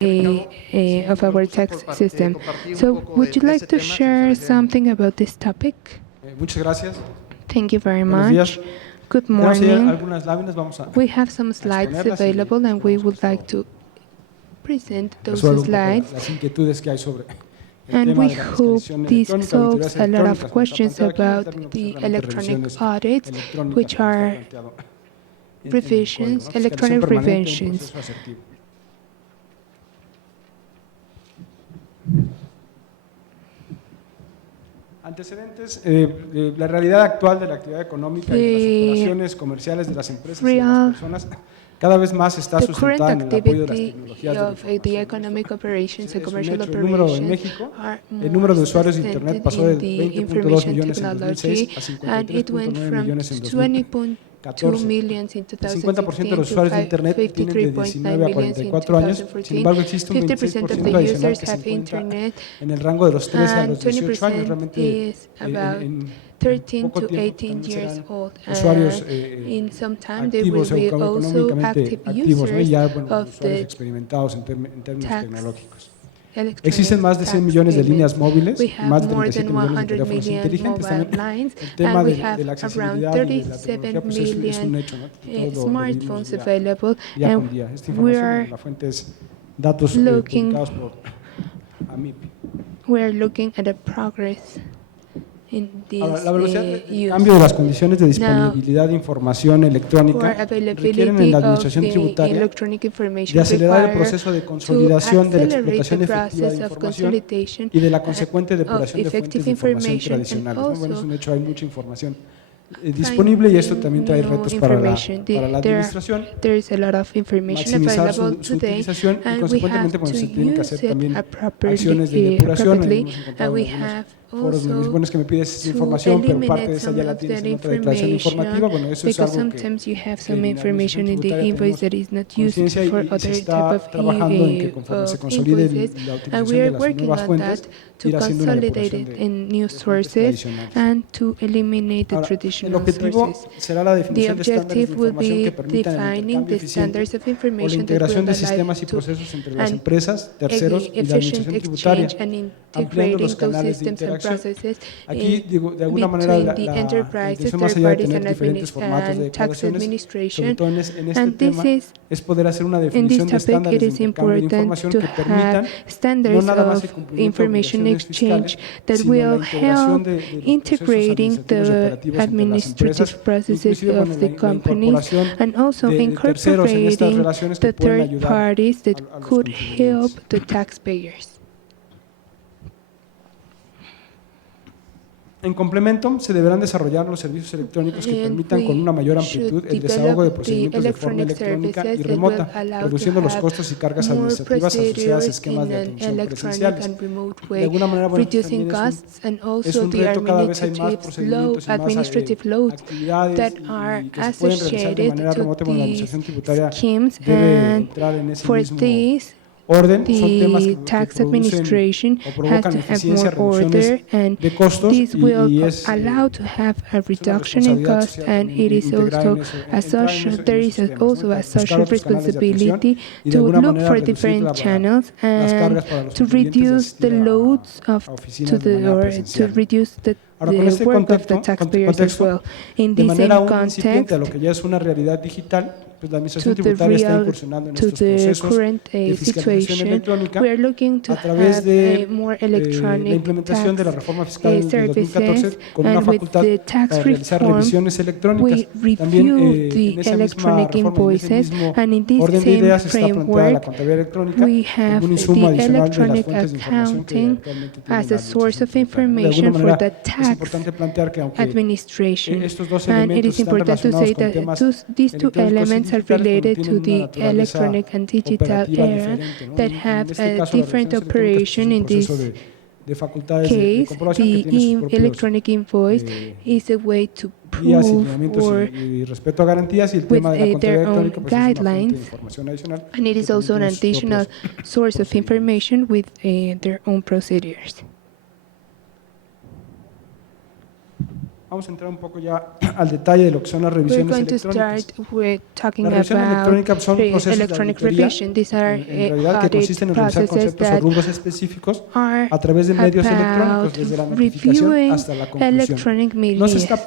of our tax system. So would you like to share something about this topic? Muchas gracias. Thank you very Buenos días. much. Good Tenemos ahí morning. algunas láminas, vamos a We have some slides exponerlas y available and we esperemos que would esto like to present those resuelva un poco slides. las inquietudes que hay sobre el And tema we de la hope fiscalización this electrónica, auditorías solves a lot electrónicas, of como está questions planteado aquí, el about término, pues, the es realmente electronic revisiones audits, electrónicas, which como está are planteado en el revisions, código, ¿no? Fiscalización electronic permanente, un revisions. proceso asertivo. Antecedentes, la realidad actual de la actividad económica y de las operaciones comerciales de las empresas y de las personas cada vez más está The current sustentada en el apoyo de las activity tecnologías de la of the información. economic operations and Es un commercial hecho. El número en operations México, are el número de more usuarios de Internet pasó de sustained in the 20.2 information millones en 2006 technology, a and it went 53.9 from millones en 20.2 2014. millions in El 50% de los 2016 to usuarios de Internet tienen de 53.9 19 a millions in 44 años, sin 2014. embargo existe un 50% of 26% the adicional users que se have encuentra Internet, en el rango de los 13 a and los 18 años. 20% Realmente is about en 13 poco to tiempo 18 también years serán old, usuarios and in some time they will activos be also económicamente active activos, ¿no? Y users ya bueno, of usuarios the experimentados en términos tax tecnológicos. electronic Existen más de 100 tax millones de payments. líneas móviles We y have más de more 37 than millones de 100 teléfonos million inteligentes. mobile También lines, el tema and we de have la around accesibilidad y de la 37 tecnología pues es million un hecho, ¿no? Todos lo vivimos smartphones available, día con and día. Esta we información, are la fuente es datos looking publicados por AMIP. at a progress in Ahora, this la velocidad de use. cambio de las condiciones de Now, disponibilidad de información for electrónica requieren en availability la of administración the tributaria electronic de information acelerar el require proceso de to consolidación de la accelerate explotación the efectiva de process of información consolidation y de la consecuente of depuración de effective fuentes de información information, and tradicionales, ¿no? Bueno, es also un hecho, hay mucha información disponible y esto también trae new retos information. para la administración, There is a lot of information maximizar available su today, utilización y and we have consecuentemente to bueno, se tienen que hacer use it también appropriately, acciones de depuración. Ahí hemos and encontrado we en algunos have foros donde me dicen, also bueno, es que me pides esa to información, pero parte eliminate de esa some ya la of tienes that en otra declaración informativa. information, Bueno, eso es because algo sometimes you have que some en la administración information in the tributaria invoice tenemos that is not used conciencia for y se other type está of trabajando en que conforme se consolide invoices, la and utilización we de are las working nuevas on fuentes, that to ir haciendo una consolidate depuración it in new de fuentes sources tradicionales. and to eliminate the Ahora, el traditional objetivo sources. será la The definición de estándares de objective will información que be permitan el defining intercambio the eficiente standards of o la information that integración will de allow sistemas y to procesos entre las an empresas, terceros y la efficient administración tributaria, exchange and ampliando los integrating those canales de systems and interacción. processes Aquí, digo, de alguna manera, between the la enterprises, intención más third allá de parties, tener diferentes formatos de and tax declaraciones, sobre administration. todo en este And this tema, is, es poder hacer una in this definición de topic, it estándares de is intercambio de important información to que have permitan no standards nada más el of cumplimiento de information obligaciones fiscales, exchange that sino la will integración help de los procesos integrating administrativos y the operativos entre las administrative empresas, processes inclusive bueno, of the la companies, incorporación and also de terceros en estas incorporating relaciones que the pueden third ayudar parties that a los could help contribuyentes. the taxpayers. En complemento, se deberán desarrollar los servicios electrónicos que permitan con una mayor amplitud el desahogo de procedimientos de forma electrónica y remota, reduciendo los costos y cargas administrativas asociadas a esquemas de atención presenciales. De alguna manera, bueno, reducing también costs and es also un the reto, cada vez hay más administrative load, procedimientos y más administrative loads actividades that are y que se pueden realizar de manera associated to remota. Bueno, la these administración tributaria schemes, debe and entrar en ese for mismo this orden. Son temas the que tax producen administration o has provocan to have eficiencia, more reducciones order, and de costos this will y es allow to have a es una reduction in responsabilidad cost, social and también it is integrar also en eso, a entrar en social, esos there is temas, also ¿no? a Buscar social otros canales de atención responsibility y de to alguna look manera for reducir different channels las and cargas para los to contribuyentes de reduce the asistir loads of a oficinas de manera or to presencial. reduce Ahora, con the este work of the contexto, taxpayers as well. In de this manera same aún incipiente a lo context, que ya es una realidad digital, pues la to administración the tributaria está real, incursionando en to estos the procesos current de fiscalización situation, electrónica we are looking to a través have de more la electronic implementación de la tax reforma fiscal de 2014 services, con una and with facultad the tax para realizar reform, revisiones electrónicas. we También review the en esa misma electronic reforma y en ese invoices, mismo and in this orden de same ideas está planteada la framework, contabilidad electrónica we como have un insumo the adicional de las electronic fuentes de información que accounting actualmente tiene as la a source administración of tributaria, ¿no? De alguna information for manera the es tax importante plantear que aunque administration. estos dos And it elementos is están important to relacionados say con that temas these two electrónicos y elements are digitales, pero related to tienen una the naturaleza electronic and digital operativa era diferente, ¿no? that En have este a caso, las different revisiones electrónicas pues, es operation. un In proceso this de facultades de case, comprobación que the tiene sus propios electronic invoice is a way to guías y prove lineamientos or y respeto a garantías, y el with tema de la contabilidad their own electrónica pues, es una fuente de guidelines, información adicional and it que is también also an tiene sus additional propios source of procedimientos. information with their own procedures. Vamos a entrar un poco ya al detalle de lo que son las We're revisiones going to electrónicas. start with talking La revisión about electrónica son procesos de electronic auditoría, revision. These are en realidad que audit consisten en revisar processes conceptos o that rubros específicos are a través de medios electrónicos, about desde la notificación reviewing hasta la conclusión. electronic No se media. está,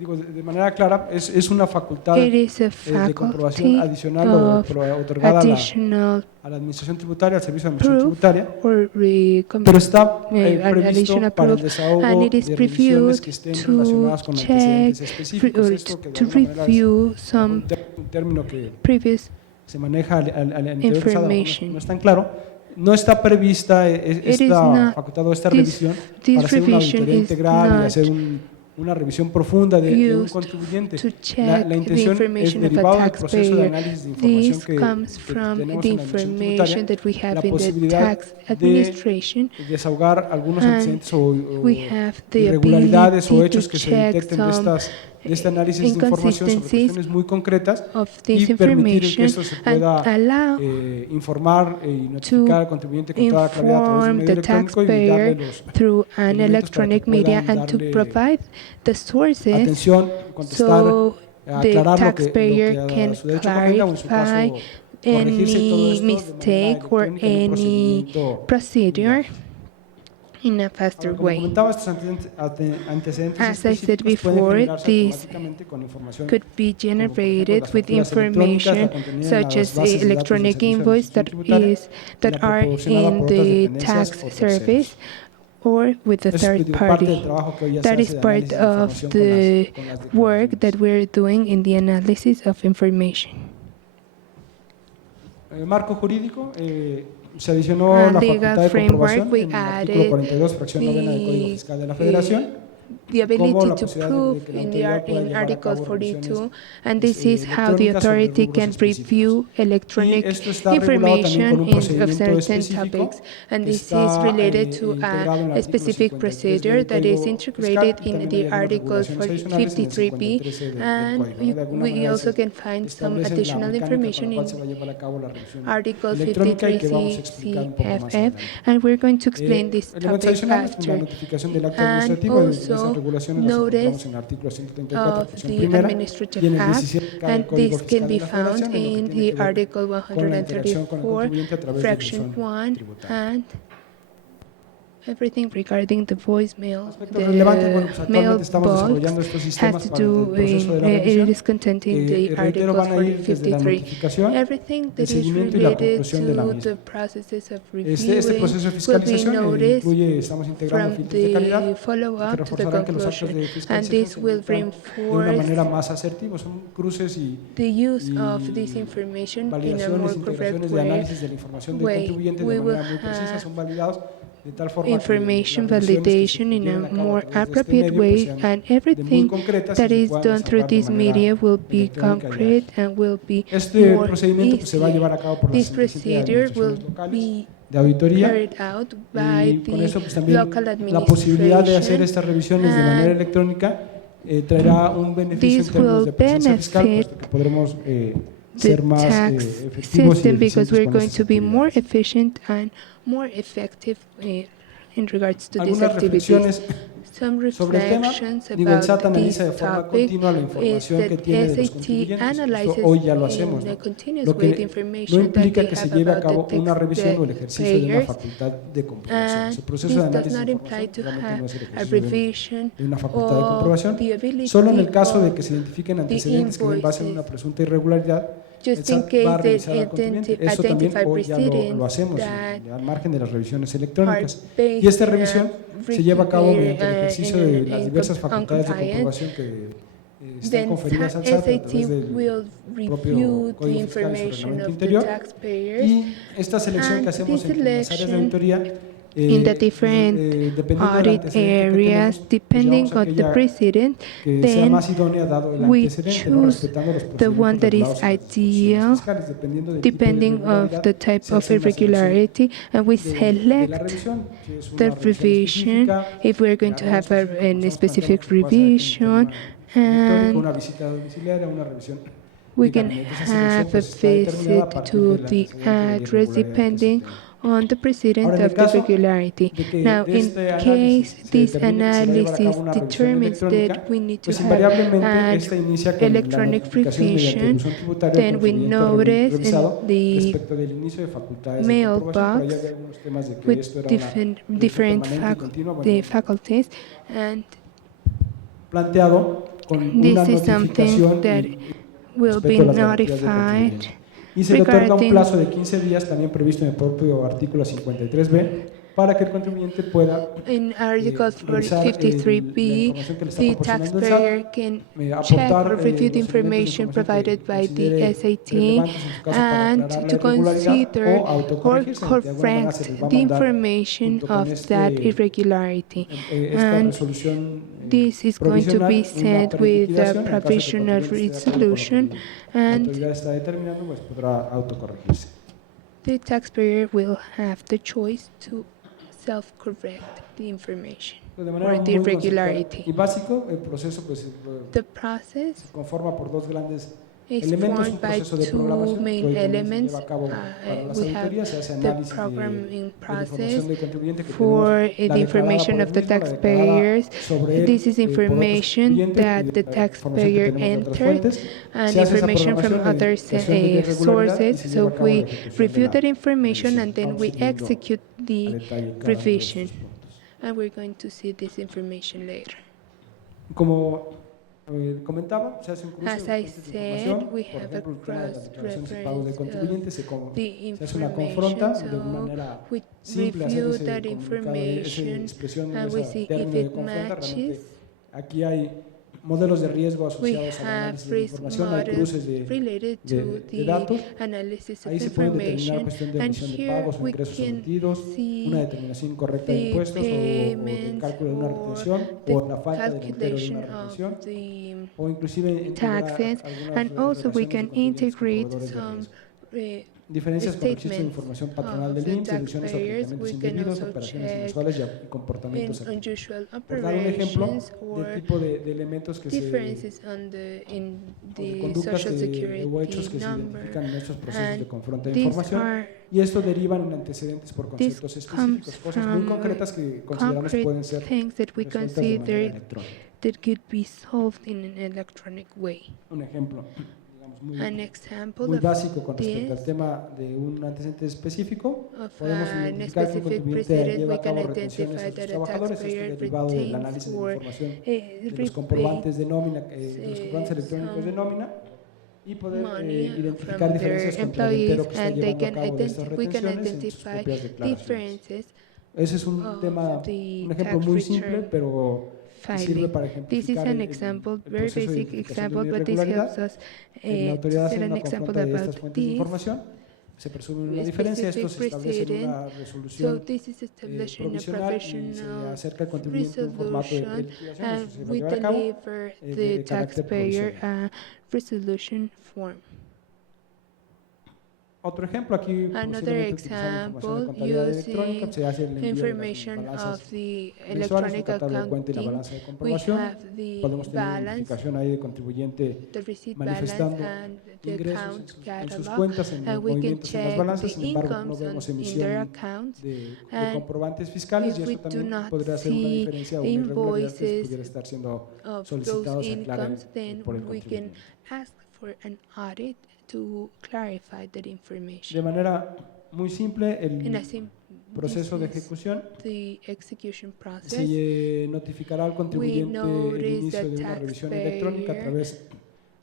digo, de manera clara, es una facultad It is a de comprobación faculty adicional of otorgada additional a la administración tributaria, al servicio de administración proof tributaria, or pero está additional previsto para el proof, desahogo and it is de revisiones reviewed que estén to relacionadas con check, antecedentes específicos. Esto que de to alguna manera es review some un término que previous se maneja al interior del Estado, information. no es tan claro. No está prevista It is esta not- facultad o esta this- revisión this para hacer una revision auditoría is integral y not hacer una revisión profunda de un used contribuyente. to La check the intención es information of a derivado del proceso de taxpayer. análisis de información This que comes from tenemos the en la administración information that we tributaria, have la in the posibilidad tax de administration, desahogar algunos and antecedentes we have the irregularidades o ability hechos to que se check detecten de some este análisis de información sobre inconsistencies cuestiones muy concretas of y this permitir que information esto se and pueda allow informar y notificar al contribuyente con toda claridad a través de un inform medio the electrónico y darle taxpayer los through an elementos para que electronic media puedan and to darle provide the sources atención, contestar, so the aclarar lo taxpayer que can a su derecho convenga o en su clarify caso corregirse todo any esto de mistake manera or electrónica en un any procedimiento procedure in a faster Ahora, como way. comentaba, estos antecedentes As I said específicos pueden before, generarse these automáticamente con información could be como, por ejemplo, generated las with facturas electrónicas, la information contenida en such las as bases the de datos del electronic Servicio de invoice that Administración is Tributaria y that la are proporcionada in por otras the dependencias tax o service terceros. or with a Es, third digo, parte del party. trabajo que hoy ya se That hace is de part análisis de of información the con las work declaraciones. that we're doing in the analysis of information. Marco jurídico, se adicionó la Legal facultad de framework, comprobación we en el artículo added 42, fracción novena del Código Fiscal de la Federación. The Como ability la to posibilidad de prove que la in, autoridad pueda in llevar a Article cabo 42, revisiones and this is how the electrónicas sobre authority rubros can específicos. review electronic Y esto está regulado también con information un of procedimiento certain específico topics, and que this is está related to integrado en el a artículo specific 53 procedure del that is Código integrated Fiscal, y in también hay the algunas Article regulaciones adicionales en el 53B, 53 del and Código, ¿no? De alguna we manera also se can find some establece la additional mecánica con la information cual in se va a llevar a cabo la revisión Article electrónica y que vamos a explicar un poco más 53CFF, adelante. and we're going to explain this Elementos topic adicionales, la after. notificación del acto And administrativo, de esas also regulaciones las encontramos notice en el artículo 134, of fracción the primera, y administrative en el act, 17 del and Código this can Fiscal de be la found Federación, en lo que in tiene the que ver Article con la interacción con el 134, contribuyente a través del Fraction buzón 1, tributario. and everything regarding the voicemail. Aspectos relevantes, bueno, pues The actualmente estamos desarrollando mailbox estos sistemas has to para el do proceso de la it revisión. is contained in the Reitero, Articles van a ir desde la 53. notificación, Everything el that is seguimiento y la related conclusión de la to misma. the processes of Este reviewing proceso de will be fiscalización noticed incluye, estamos integrando from filtros de calidad the que follow-up to the reforzarán que los actos conclusion, de and fiscalización this se will emitan de una manera reinforce más asertiva, son cruces y the use y of this information in a validaciones, more correct integraciones de way. análisis de la información del way. contribuyente We de will manera muy precisa, have son validados de tal forma information que las revisiones que se validation in lleven a a cabo more a través de este appropriate medio, pues, way, sean and de muy everything concretas y that se is puedan done through desahogar de this manera media will be electrónica y concrete ágil. and will be Este more procedimiento pues, se va a llevar a easier. cabo por las This 67 procedure will administraciones locales be de auditoría carried out by y con eso pues, the también local la posibilidad de hacer administration, estas revisiones de manera and electrónica traerá un beneficio en this términos will de presencia fiscal, benefit puesto que podremos the ser más tax efectivos y system because eficientes we're con going estas to be more actividades. efficient and more effective in regards to these Algunas activities. reflexiones Some sobre el tema. reflections Digo, el SAT about analiza de this forma topic continua la is información que that tiene de los SAT contribuyentes. analyzes Esto hoy ya lo hacemos, in a ¿no? continuous Lo way que the no information that implica they que se have lleve a about cabo the una revisión o el ejercicio de una taxpayer, facultad de comprobación. and Ese proceso this de does análisis de not imply información to realmente have no es el a ejercicio de revision una facultad de of comprobación. the ability Solo en el caso de que of se identifiquen the antecedentes que den base en una invoices, presunta irregularidad, el just in SAT va a case revisar they al contribuyente. identify Eso también hoy ya lo precedents hacemos that al margen de las revisiones are electrónicas. based Y esta in a revisión se lleva a cabo mediante el in- ejercicio de las in diversas facultades de compliance. comprobación que están Then conferidas al SAT a SAT través del will propio review the Código Fiscal y su information reglamento of the interior. taxpayers Y esta selección and que hacemos this en las áreas de selection auditoría in the different dependiendo del audit antecedente que areas, tenemos, pues depending llevamos on the aquella precedent, que sea then más idónea dado el we antecedente, ¿no? choose Respetando los the one procedimientos that is regulados en las disposiciones ideal, fiscales, dependiendo del tipo de depending of irregularidad, the type se of hace una selección irregularity, and we de la select revisión. Si es una the revisión revision, específica, if we're going to algo have específico, a specific planteamos que pueda ser en revision, tema electrónico, una and visita domiciliaria, una revisión we de can gabinete. Esa selección have a pues, está determinada a visit partir to del the antecedente de la address irregularidad que se depending tenga. on the precedent Ahora, en el of the caso regularity. de que Now, de in este case análisis se this determine que se va a llevar a analysis cabo una revisión determines that electrónica, we need to pues have invariablemente an esta inicia con la electronic notificación mediante revision, buzón tributario al then we contribuyente notice revisado in the respecto del inicio de facultades de comprobación. Por ahí había mailbox algunos temas de que with esto era una revisión different permanente y continua. the Bueno, faculties, and planteado con una this is something notificación that will be respecto a las garantías del notified contribuyente. Y se le otorga un regarding plazo de 15 días, también previsto en el propio artículo 53b, para que el contribuyente pueda in Article revisar la 53B, información que le está the proporcionando el taxpayer SAT, can check aportar or review the los elementos de information información provided que by the considere SAT relevantes en su caso para and aclarar la to irregularidad consider o or autocorregirse. De alguna manera se les va a correct the mandar information junto con of that irregularity. esta And resolución this is going to be provisional, una sent with a preliquidación. En caso de que el provisional contribuyente esté de acuerdo con resolution, lo que la and autoridad está determinando, pues podrá autocorregirse. the taxpayer will have the choice to self-correct the information De manera or the muy conceptual irregularity. y básico, el proceso pues, The process se conforma por dos grandes is elementos: un formed by proceso de two programación que main hoy también se elements. lleva a cabo para las We have auditorías, se hace the análisis programming de la process información del contribuyente que for tenemos, the la declarada information por of él the mismo, la declarada taxpayers. sobre él This is por otros information contribuyentes y that de the la información que taxpayer tenemos de otras entered fuentes. and Se hace esa information from programación de other identificación de la irregularidad y sources. se So lleva a cabo la we ejecución de review la that information revisión. and then Vamos we a ir viendo execute a the detalle cada uno de revision. estos puntos. And we're going to see this information later. Como comentaba, se hace un cruce As de I fuentes de said, información. we Por have a ejemplo, el tema de las declaraciones y pagos de cross-reference contribuyentes se the hace una confronta information. de una So manera we simple, hacer review ese that comunicado, esa information expresión, and we ese see if término de it confronta. Realmente matches. aquí hay modelos de riesgo We asociados al have análisis de la risk información, hay cruces models related to de datos. the analysis of Ahí se puede determinar information, cuestión de and emisión de here pagos o we ingresos can sometidos, una see determinación incorrecta de the impuestos o del payments cálculo de una or retención the o la falta del entero de una calculation retención, of the o inclusive integrar taxes, algunas and also we relaciones de can contribuyentes con integrate proveedores de some riesgo. Diferencias con registro de statements información patronal del of the IMSS, deducciones o taxpayers. aplicamientos We can indebidos, also operaciones check inusuales y in comportamientos atípicos. unusual Por dar un ejemplo operations del or tipo de elementos que se differences in o de the conductas Social o hechos Security que se number. identifican en estos procesos de And confronta de these información, are y esto derivan en antecedentes por this conceptos comes específicos, cosas muy from concretas que consideramos concrete pueden ser things that we resueltas de manera consider electrónica. that could be solved in an electronic way. Un ejemplo, digamos, An example muy of básico con respecto al this, tema de un antecedente específico, of podemos an identificar que un specific contribuyente precedent, lleva we a can cabo retenciones identify a sus that a trabajadores, esto taxpayer derivado del retains análisis de la or información de los comprobantes de nómina, de los comprobantes electrónicos de nómina, y poder money identificar from diferencias their contra el entero employees, que está and they llevando a can cabo de estas we can retenciones en sus identify propias declaraciones. differences Ese es un of tema, the un ejemplo tax muy simple, return pero que sirve filing. para This is ejemplificar an el example, el very proceso de basic identificación de example, una but this helps irregularidad. us La to autoridad hace set an una example confronta de estas about fuentes de this información, se presume una diferencia, esto se establece en una So resolución this is established in a provisional y se provisional acerca al contribuyente un formato de resolution, preliquidación, and eso se va a we llevar a cabo deliver the de carácter taxpayer provisional. a resolution form. Otro ejemplo, aquí Another posiblemente utilizando información de contabilidad electrónica, using se hace el envío de las information balanzas of the mensuales, un electronic catálogo de cuenta y la accounting, balanza de we comprobación. have the Podemos tener balance, identificación ahí de contribuyente the receipt balance, manifestando and the ingresos account en sus catalog, cuentas, en and los we can movimientos en las check balanzas, the sin embargo no incomes vemos in their emisión accounts, de and comprobantes fiscales, y if we esto do también not podría ser una see diferencia o una irregularidad que invoices pudiera estar siendo of solicitados those a aclarar incomes, then por el we can contribuyente. ask for an audit to clarify that De information. manera muy simple, In a el proceso de ejecución the execution process, se notificará al contribuyente el notice inicio the de una revisión taxpayer electrónica a través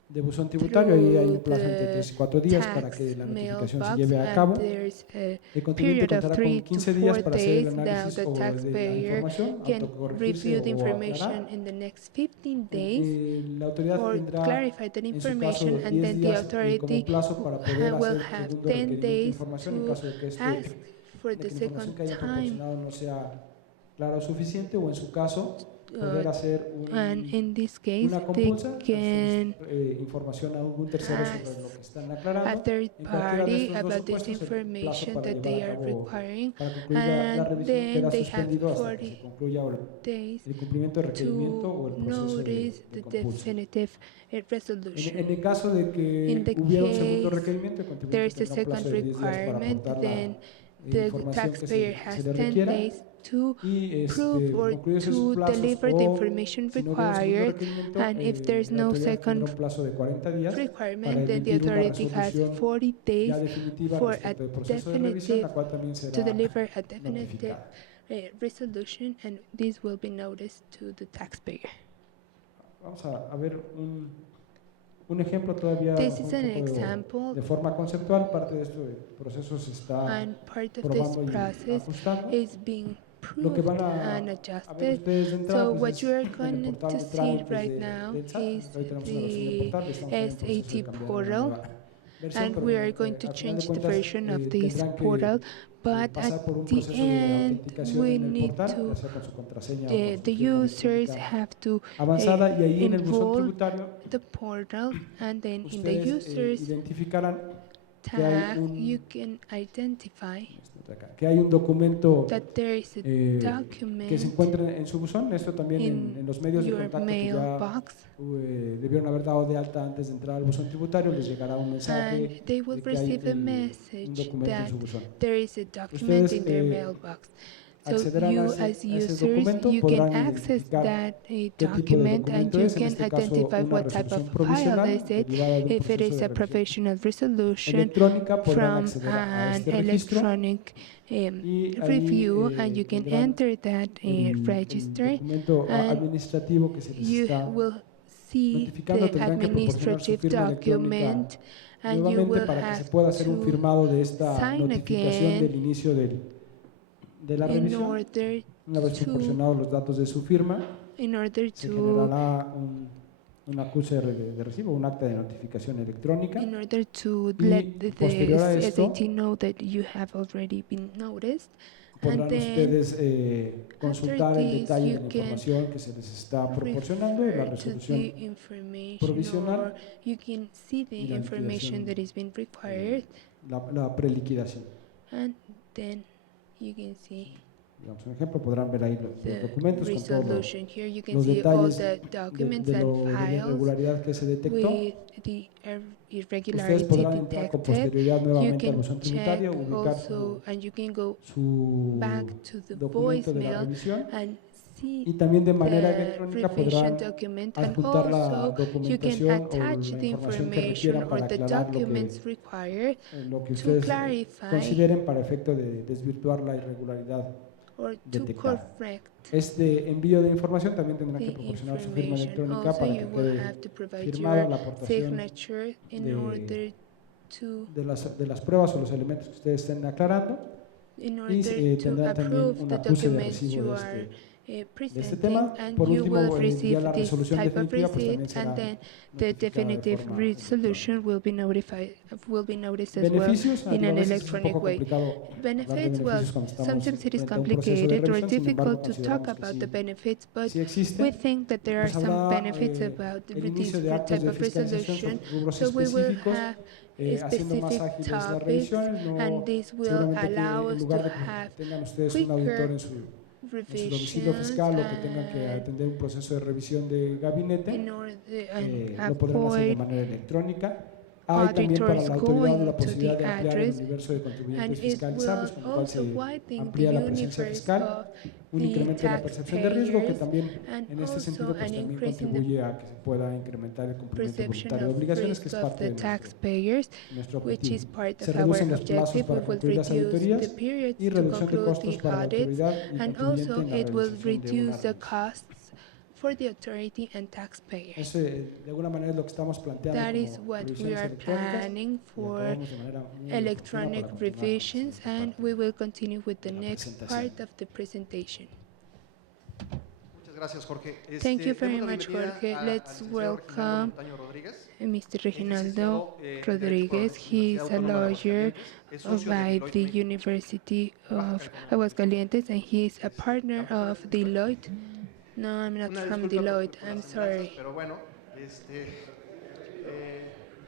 de buzón tributario. Ahí hay un plazo entre 3 y 4 días para tax que la notificación se mailbox, lleve a and cabo. there's a El contribuyente period of contará 3 con to 15 días 4 para hacer el days. Now análisis the o de la taxpayer información, can autocorregirse review the o information aclarar. in the next 15 days La autoridad or tendrá clarify that en su caso information, and 10 then the días como authority plazo para poder will hacer have segundo 10 requerimiento de days información en to caso de que ask for de the que la información second que haya time. proporcionado no sea clara o suficiente, o en su caso poder hacer And in this case, una they compulsa, can información a algún tercero sobre lo que están a aclarando. third En cualquiera de party estos dos about this supuestos, el plazo information para that they llevar a are cabo, requiring, para concluir la and revisión then queda they have suspendido hasta que se 40 concluya days el cumplimiento del requerimiento o el to proceso notice de the compulsa. definitive resolution. En el caso de In que the hubiera un segundo case requerimiento, el there contribuyente is a tendrá un plazo second de 10 días para requirement, aportar then the información que taxpayer se has le 10 requiera. days to Y prove or concluidos esos to plazos, deliver the o information si no hubiera un segundo required, requerimiento, and if there's la no autoridad tendrá second un plazo de 40 días para requirement, then the emitir una authority has resolución 40 ya days definitiva for a respecto del proceso de revisión, la definitive cual también to será deliver a definitive notificada. resolution, and this will be noticed to the taxpayer. Vamos a ver un ejemplo todavía This is un an poco example, de forma conceptual. Parte de este proceso se está and part of this probando y process ajustando. is being Lo que proved van and a ver adjusted. ustedes de entrada, So pues, what es you are en el going portal to de see trámites right now del SAT. is Hoy tenemos una versión del the portal, estamos en el proceso de SAT cambiar a una portal, nueva versión, and pero we are going to al final de change the cuentas version of this tendrán portal, que but pasar por un at the proceso de end autenticación we en el need portal, to ya sea con su contraseña o con su the firma users electrónica have to avanzada, y ahí en el buzón involve tributario the portal, and then in the ustedes users identificarán que hay tag you can identify un documento that there is a que se document encuentra en su buzón. Esto también en los medios de your contacto que ya mailbox, debieron haber dado de alta antes de entrar al buzón tributario, les llegará un and mensaje they will de que hay receive a un message documento en that su buzón. there is a document Ustedes in their mailbox. So accederán you a as ese users, documento, you can podrán access identificar that qué tipo de document, and documento you es, en can este caso identify una what type resolución of file provisional is it, derivada de un if it proceso is de a revisión professional resolution electrónica. Podrán from acceder a an este registro electronic y ahí review, and you can tendrán enter that el registry, documento and administrativo que se les you está will see notificando. the Tendrán que proporcionar su administrative firma electrónica document, and you nuevamente will para que se have pueda hacer un to firmado de esta sign notificación again del inicio de la in revisión. order Una vez to proporcionados los datos de su firma, se to generará un acuse de recibo, un acta de notificación electrónica. let the posterior a esto, SAT know that you have already been noticed, and podrán then ustedes consultar el this, detalle de you la can información que se les está proporcionando, la refer to resolución the information, provisional or you can see the y la information liquidación, that is being required, la preliquidación. and then you can see Digamos un ejemplo, podrán ver ahí los the documentos con todos resolution. Here you can los see all detalles the documents de and la files irregularidad que se detectó. with the Ustedes irregularity podrán entrar con detected. posterioridad You nuevamente al can buzón check tributario, ubicar also, and you can go su back to the documento de la voicemail revisión, and see y también de manera the electrónica revision podrán document, and adjuntar la also you can documentación o attach la the información que information requieran or para the aclarar documents required lo que to ustedes clarify consideren para efecto de desvirtuar la irregularidad or to detectada. correct Este envío de información también tendrán que the proporcionar su firma information. electrónica Also, para you que will quede have to provide firmada your la aportación signature in de- order to de las pruebas o los elementos que ustedes estén aclarando, in y order to tendrán también approve un the acuse de documents recibo you de are este presenting, tema. and Por you último, will ya receive la this resolución type of definitiva pues también receipt, será and then the notificada de definitive forma resolution will be noticed as well beneficios. in an A veces es un electronic poco way. complicado hablar de Benefits, well, beneficios cuando estamos sometimes it is frente a un proceso de complicated or revisión. Sin embargo, difficult to talk consideramos que about the sí, benefits, but sí existen. we think that there are Pues some habrá benefits about el this inicio de actos type de of fiscalización resolution. sobre rubros So we will específicos, have haciendo más specific ágiles las topics, revisiones. and this will Seguramente que allow en us lugar to de que have tengan ustedes un auditor quicker en su domicilio revisions fiscal o que tengan que atender un proceso de revisión de gabinete, in order lo podrán hacer de avoid manera electrónica. Hay también para auditors la autoridad la going to posibilidad the de ampliar el address, universo de and contribuyentes it fiscalizables, will con lo cual also se widen the amplía la presencia universe fiscal, of un the incremento de la percepción de riesgo que taxpayers, también and en este also sentido pues an también increase in the contribuye a que se pueda incrementar el cumplimiento perception voluntario de of obligaciones, que risk es of parte the de taxpayers, nuestro which objetivo. is part Se of our reducen los plazos objective. We para will concluir las reduce auditorías the periods y to reducción de conclude costos the para la audits, autoridad y and contribuyente also en la it will realización de una reduce the revisión. costs for the authority and taxpayers. Eso, de alguna manera es lo que estamos planteando That is como what we revisiones are electrónicas, planning y for acabamos de manera muy electronic oportuna para continuar con la revisions, siguiente and parte. we will continue with the de la next presentación. part of the presentation. Muchas gracias, Jorge. Thank you very demos la much, bienvenida Jorge. al Let's licenciado Reginaldo welcome Montaño Rodríguez. Mr. Es Reginaldo licenciado en Derecho por la Rodriguez. He is a Universidad Autónoma de lawyer Aguascalientes, es socio de by Deloitte the México. University Baja of California. Aguascalientes, and he is a partner of Deloitte. No, I'm not Una from disculpa Deloitte. por I'm las semblanzas, sorry. pero bueno,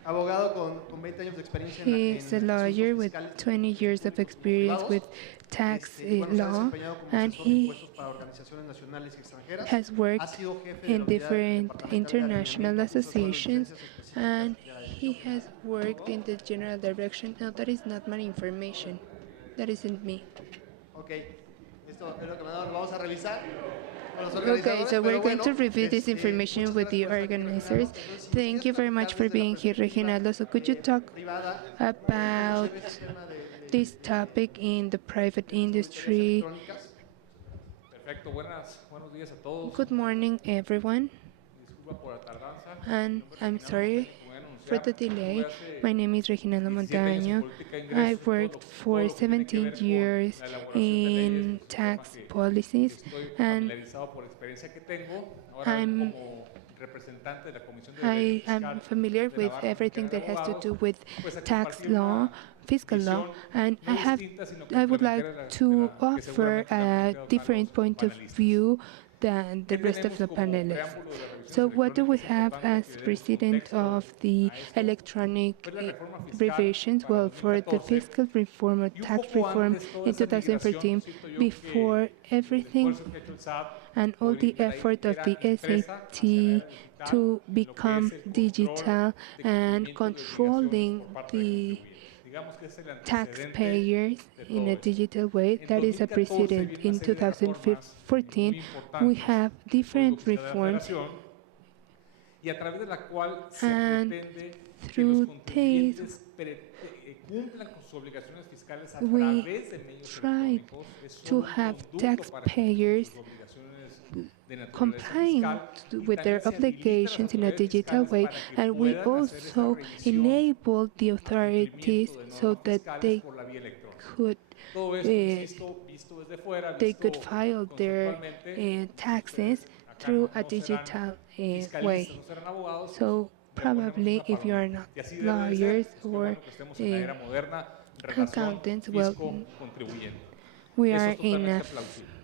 abogado con 20 años de experiencia He is a en lawyer asuntos with fiscales 20 years of experience with tax y bueno, se ha law, desempeñado como and asesor de he impuestos para organizaciones nacionales y extranjeras. has Ha worked sido jefe de la in unidad different departamental de international alineamiento procesal de associations, licencias específicas and de la he has worked in the general direction. No, that is not my information. That isn't me. Ok, esto es lo que lo vamos a revisar con los Okay, organizadores, so we're pero going to bueno, review this information muchas with the gracias por estar aquí, organizers. Reginaldo. Entonces, si Thank nos you very quieres much for platicar being desde here, la perspectiva, Reginaldo. So could you talk privada, about cómo se ve ese tema de this topic in the private industry? electrónicas? Perfecto, buenos días a todos. Good morning, everyone. Disculpa por la tardanza. And I'm sorry for the delay. My name is Reginaldo 17 años en Montaño. política de I ingresos, worked for todo lo que tiene que 17 ver con years la elaboración de leyes, in es un tax tema que policies, estoy and familiarizado por experiencia que tengo. Ahora I'm- como representante de la Comisión de I Derecho am Fiscal familiar de with Navarra, everything Cámara that de has to Abogados, do with pues a tax compartir law, una fiscal law, visión and no I distinta, sino would like complementaria de to la que offer seguramente han a planteado different los point of panelistas. view than the ¿Qué rest of tenemos the como panelists. preámbulo de la revisión So what do we electrónica? Es have importante as que le demos precedent contexto of the a esto. electronic Pues la reforma fiscal revisions? para Well, for the 2014, fiscal reform or y un tax poco reform antes toda in esa 2014, migración, siento yo before que el everything esfuerzo que ha hecho el SAT and all por the ir de la effort of era the impresa SAT hacia la era digital, to lo que become es el control digital de and cumplimiento de controlling obligaciones por parte de the contribuyentes. Digamos que es el antecedente taxpayers de in todo a esto. digital way. En That is a 2014 precedent. viene una In serie de reformas 2014, muy we importantes have al Código different Fiscal de la reforms, Federación, y a través de la cual se and pretende que through los contribuyentes cumplan con sus obligaciones fiscales a we través de medios tried electrónicos. Es to solo un have conducto para cumplir con taxpayers sus obligaciones de naturaleza complying fiscal, y with their también se habilita a las obligations in a autoridades digital fiscales way, para que and we puedan hacer esa also revisión enable the a authorities cumplimiento de so normas that fiscales they por la vía electrónica. could Todo esto, eh, insisto, visto desde fuera, they visto could file their conceptualmente, taxes acá through a no serán digital fiscalistas, way. no serán abogados, So pues, le ponemos probably una if you are palomita. not Y así debe de ser, lawyers pues, qué or bueno que estemos en la era moderna, relación accountants, well, fisco-contribuyente. we Eso are es in totalmente a aplausible.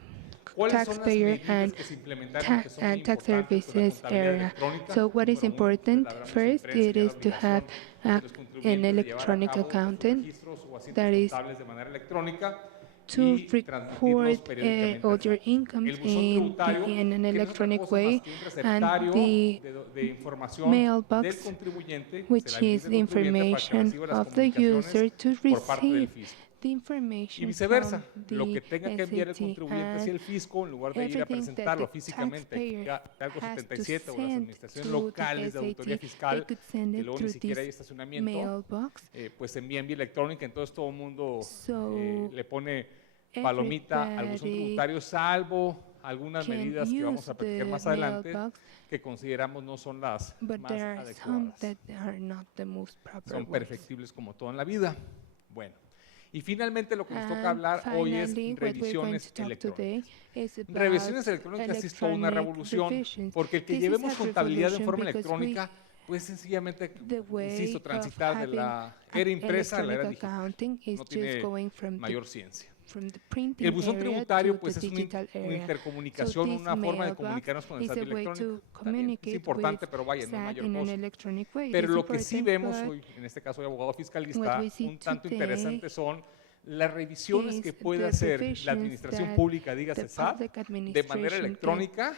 ¿Cuáles son las taxpayer medidas and que se implementaron que son muy tax importantes con la services contabilidad area? electrónica? So what is Número uno, important la hablamos first, siempre, it enseñar is la to have obligación de los an contribuyentes de llevar a electronic cabo sus accountant registros o asientos that is contables de manera electrónica to y transmitirlos record periódicamente all al your SAT. incomes El buzón tributario, in an que no es otra electronic cosa way, más que un and receptario the de información mailbox, del contribuyente, which se la is envía al contribuyente para que information reciba las of the user comunicaciones to por parte del receive fisco. the Y information viceversa, from lo que the tenga que enviar el SAT, contribuyente hacia el fisco, en lugar de ir a everything that presentarlo the físicamente taxpayer a Cargo has to 77 o las send administraciones to the locales de auditoría SAT, they fiscal, could send que it luego ni through siquiera hay this estacionamiento, mailbox. pues se envía en vía electrónica, entonces todo el mundo So le pone palomita al buzón everybody tributario, salvo algunas can medidas que vamos a use platicar the más adelante, mailbox, que consideramos no son las but más there are some adecuadas. that are not the most proper Son ones. perfectibles como todo en la vida. Bueno, y finalmente lo que nos toca And hablar hoy es finally, what we're going revisiones to talk electrónicas. today is about Revisiones electrónicas sí es toda una electronic revolución, revisions. porque el que This is llevemos a contabilidad en revolution forma because electrónica, pues sencillamente, the way insisto, of transitar de having la era impresa a la era electronic digital. accounting is No just tiene going from mayor ciencia. from the printing El buzón area tributario to pues the es una digital una area. intercomunicación, this una forma de mailbox comunicarnos con el is SAT a way electrónico. to También communicate es importante, with pero vaya, no SAT mayor in an cosa. electronic way. It Pero is lo que sí important, vemos but hoy, en este caso de abogado fiscalista, what we see un tanto today interesante son las revisiones is que puede the hacer revisions la administración that pública, dígase the SAT, public de manera administration electrónica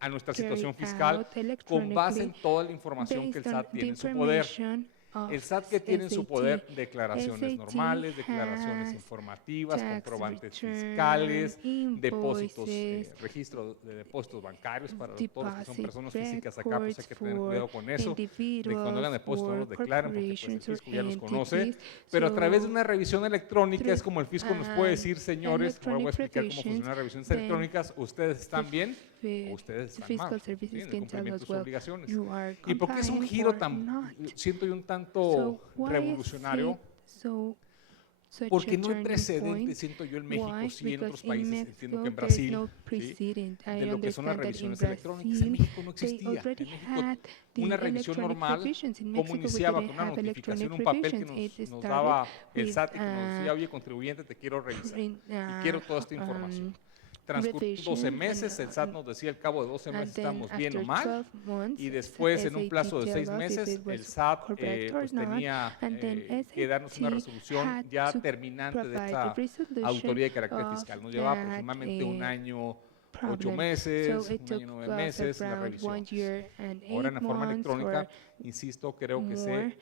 a nuestra carry situación fiscal out con base en electronically toda la información que el based on SAT the tiene en su poder. information of El SAT que tiene en su SAT. poder declaraciones SAT normales, declaraciones has informativas, tax comprobantes return, fiscales, depósitos, invoices, registro de depósitos bancarios para todos los que son deposit personas físicas acá, pues hay que tener records cuidado con eso, de que cuando hagan individuals depósitos no or los declaren porque pues, el corporations or fisco ya los conoce, entities. pero a través de So, una revisión electrónica es through como el fisco nos puede decir, señores, ahora voy a explicar cómo revisions, funcionan las revisiones then electrónicas, ustedes están bien o ustedes están fiscal mal, services ¿sí? en el can tell cumplimiento de us, sus well, obligaciones. you are ¿Y por qué es un complying giro or tan, not. siento yo, un tanto So why revolucionario? is it such Porque a no hay turning precedente, point? siento yo, en México, Why? sí, en otros Because in países, Mexico entiendo que en there's Brasil, no ¿sí? precedent. I de lo que son las understand that in revisiones electrónicas. En Brasil México no they existía. already En México, had the una revisión electronic normal, revisions. In ¿cómo Mexico we iniciaba? Con didn't una have notificación, electronic un papel que revisions. It nos started daba el with, SAT y que nos decía, oye, contribuyente, te quiero revisar y quiero toda esta información. Transcurridos 12 meses, el SAT nos decía al cabo de 12 meses estamos bien o mal, y después en un plazo de 6 meses el SAT pues, tenía que darnos una resolución ya terminante de esta auditoría de carácter fiscal. Nos llevaba aproximadamente un año, 8 meses, un año, 9 meses la revisión. Ahora en la forma electrónica, insisto, creo que se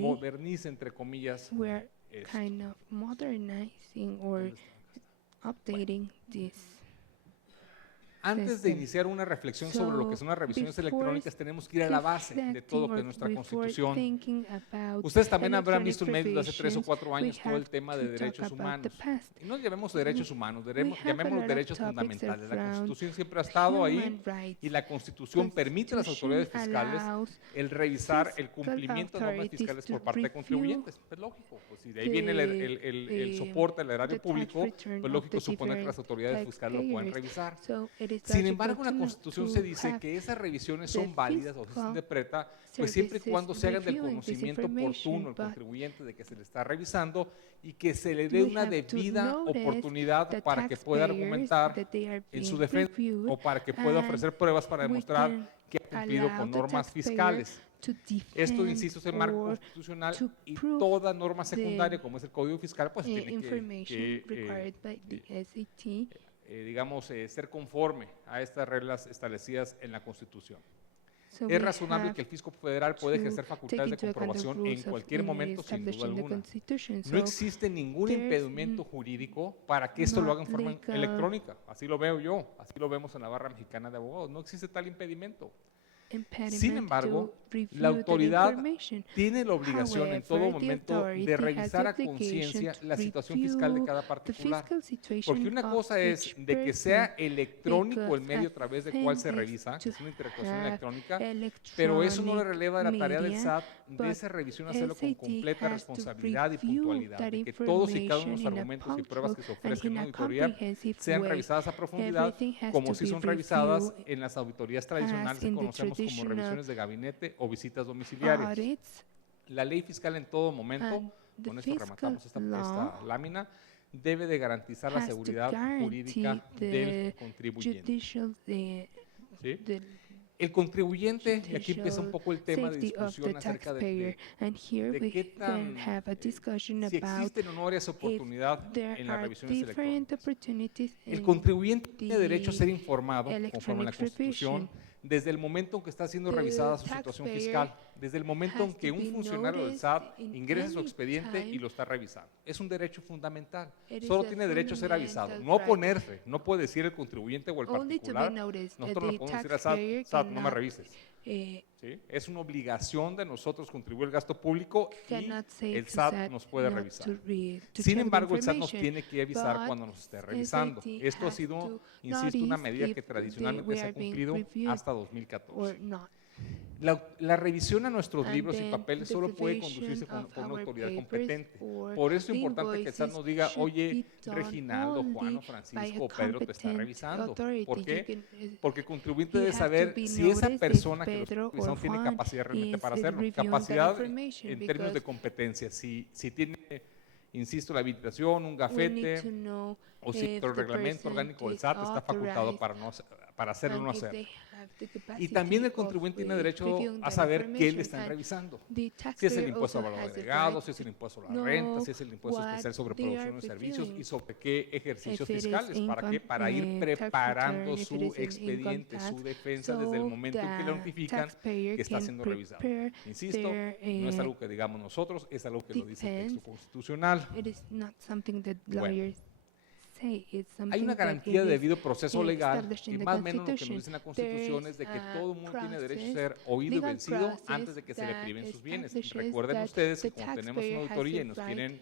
moderniza, entre comillas, kind of modernizing or updating this. Antes de iniciar una reflexión sobre lo que son las revisiones electrónicas, tenemos que ir a la base de todo lo que es nuestra Constitución. Ustedes también habrán visto en medio de hace 3 o 4 años todo el tema de derechos humanos. Y no llamemos derechos humanos, llamémoslos derechos fundamentales. La Constitución siempre ha estado ahí y la Constitución permite a las autoridades fiscales el revisar el cumplimiento de normas fiscales por parte de contribuyentes. Es lógico, pues si de ahí viene el soporte al erario público, pues lógico suponer que las autoridades fiscales lo pueden revisar. Sin embargo, en la Constitución se dice que esas revisiones son válidas o se interpreta, pues siempre y cuando se hagan del conocimiento oportuno al contribuyente de que se le está revisando y que se le dé una debida oportunidad para que pueda argumentar en su defensa o para que pueda ofrecer pruebas para demostrar que ha cumplido con normas fiscales. Esto, insisto, es el marco constitucional y toda norma secundaria, como es el Código Fiscal, pues tiene que digamos, ser conforme a estas reglas establecidas en la Constitución. Es razonable que el fisco federal pueda ejercer facultades de comprobación en cualquier momento, sin duda alguna. No existe ningún impedimento jurídico para que esto lo haga en forma electrónica. Así lo veo yo, así lo vemos en la Barra Mexicana de Abogados. No existe tal impedimento. Sin embargo, la autoridad tiene la obligación en todo momento de revisar a conciencia la situación fiscal de cada particular. Porque una cosa es de que sea electrónico el medio a través del cual se revisa, que es una interactuación electrónica, pero eso no le releva la tarea del SAT de esa revisión hacerlo con completa responsabilidad y puntualidad, de que todos y cada uno de los argumentos y pruebas que se ofrezcan en una auditoría sean revisadas a profundidad, como si son revisadas en las auditorías tradicionales que conocemos como revisiones de gabinete o visitas domiciliarias. La ley fiscal en todo momento, con esto rematamos esta lámina, debe de garantizar la seguridad jurídica del contribuyente. ¿Sí? El contribuyente, y aquí empieza un poco el tema de discusión acerca de qué tan, si existen o no áreas de oportunidad en las revisiones electrónicas. El contribuyente tiene derecho a ser informado, conforme a la Constitución, desde el momento en que está siendo revisada su situación fiscal, desde el momento en que un funcionario del SAT ingresa su expediente y lo está revisando. Es un derecho fundamental. Solo tiene derecho a ser avisado, no oponerse. No puede decir el contribuyente o el particular. Nosotros no podemos decir al SAT, SAT, no me revises. ¿Sí? Es una obligación de nosotros contribuir al gasto público y el SAT nos puede revisar. Sin embargo, el SAT nos tiene que avisar cuando nos esté revisando. Esto ha sido, insisto, una medida que tradicionalmente se ha cumplido hasta 2014. La revisión a nuestros libros y papeles solo puede conducirse por una autoridad competente. Por eso es importante que el SAT nos diga, oye, Reginaldo, Juan o Francisco o Pedro te está revisando. ¿Por qué? Porque el contribuyente debe saber si esa persona que lo está revisando tiene capacidad realmente para hacerlo. Capacidad en términos de competencia. Si tiene, insisto, la habilitación, un gafete, o si el reglamento orgánico del SAT está facultado para hacerlo o no hacerlo. Y también el contribuyente tiene derecho a saber qué le están revisando. Si es el impuesto al valor agregado, si es el impuesto a la renta, si es el impuesto especial sobre producción de servicios y sobre qué ejercicios fiscales. ¿Para qué? Para ir preparando su expediente, su defensa desde el momento en que le notifican que está siendo revisado. Insisto, no es algo que digamos nosotros, es algo que lo dice el texto constitucional. Bueno. Hay una garantía de debido proceso legal y más o menos lo que nos dice la Constitución es de que todo el mundo tiene derecho a ser oído y vencido antes de que se le priven sus bienes. Recuerden ustedes que cuando tenemos una auditoría y nos quieren,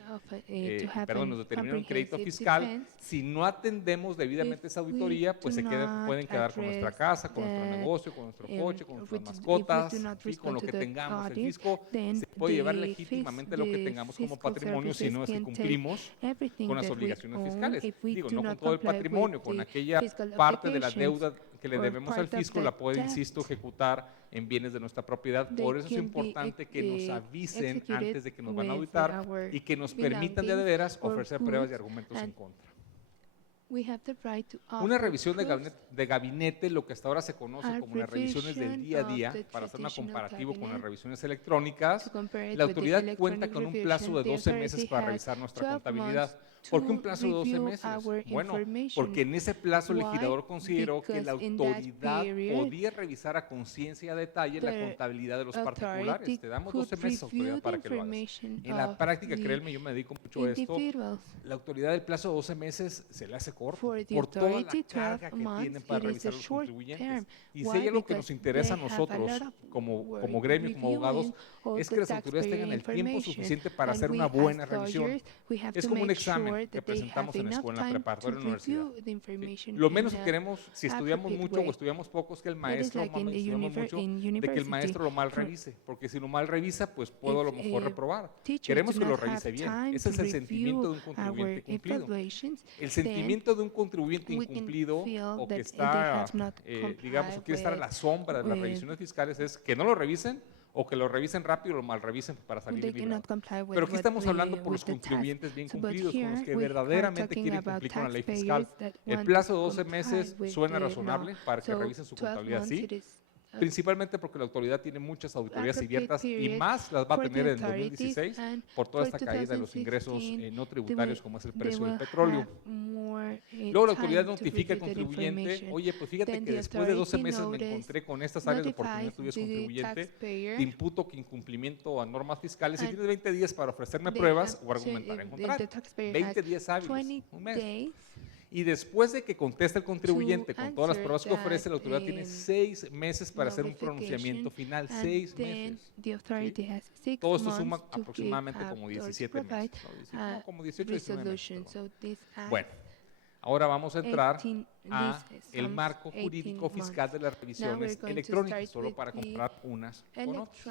nos determinan un crédito fiscal, si no atendemos debidamente esa auditoría, pues pueden quedar con nuestra casa, con nuestro negocio, con nuestro coche, con nuestras mascotas, y con lo que tengamos. El fisco se puede llevar legítimamente lo que tengamos como patrimonio si no es que cumplimos con las obligaciones fiscales. Digo, no con todo el patrimonio, con aquella parte de la deuda que le debemos al fisco, la puede, insisto, ejecutar en bienes de nuestra propiedad. Por eso es importante que nos avisen antes de que nos van a auditar y que nos permitan de veras ofrecer pruebas y argumentos en contra. Una revisión de gabinete, lo que hasta ahora se conoce como las revisiones del día a día, para hacer una comparativo con las revisiones electrónicas, la autoridad cuenta con un plazo de 12 meses para revisar nuestra contabilidad. ¿Por qué un plazo de 12 meses? Bueno, porque en ese plazo el legislador consideró que la autoridad podía revisar a conciencia y a detalle la contabilidad de los particulares. Te damos 12 meses autoridad para que lo hagas. En la práctica, créanme, yo me dedico mucho a esto, la autoridad del plazo de 12 meses se le hace corto por toda la carga que tienen para revisar los contribuyentes. Y si hay algo que nos interesa a nosotros como gremio, como abogados, es que las autoridades tengan el tiempo suficiente para hacer una buena revisión. Es como un examen que presentamos en la escuela, en la preparatoria, en la universidad. ¿Sí? Lo menos que queremos, si estudiamos mucho o estudiamos poco, es que el maestro, de que el maestro lo mal revise, porque si lo mal revisa, pues puedo a lo mejor reprobar. Queremos que lo revise bien. Ese es el sentimiento de un contribuyente cumplido. El sentimiento de un contribuyente incumplido o que está, digamos, o quiere estar a la sombra de las revisiones fiscales es que no lo revisen o que lo revisen rápido o lo mal revisen para salir librados. Pero aquí estamos hablando por los contribuyentes bien cumplidos, con los que verdaderamente quieren cumplir con la ley fiscal. El plazo de 12 meses suena razonable para que revisen su contabilidad, sí, principalmente porque la autoridad tiene muchas auditorías abiertas y más las va a tener en 2016 por toda esta caída de los ingresos no tributarios como es el precio del petróleo. Luego la autoridad notifica al contribuyente, oye, pues fíjate que después de 12 meses me encontré con estas áreas de oportunidad tuyas contribuyente, te imputo que incumplimiento a normas fiscales y tienes 20 días para ofrecerme pruebas o argumentar en contra. 20 días hábiles, un mes. Y después de que conteste el contribuyente con todas las pruebas que ofrece, la autoridad tiene 6 meses para hacer un pronunciamiento final. 6 meses. ¿Sí? Todo esto suma aproximadamente como 17 meses. No, como 18 19 meses. Bueno, ahora vamos a entrar a el marco jurídico fiscal de las revisiones electrónicas, solo para comparar unas con otras.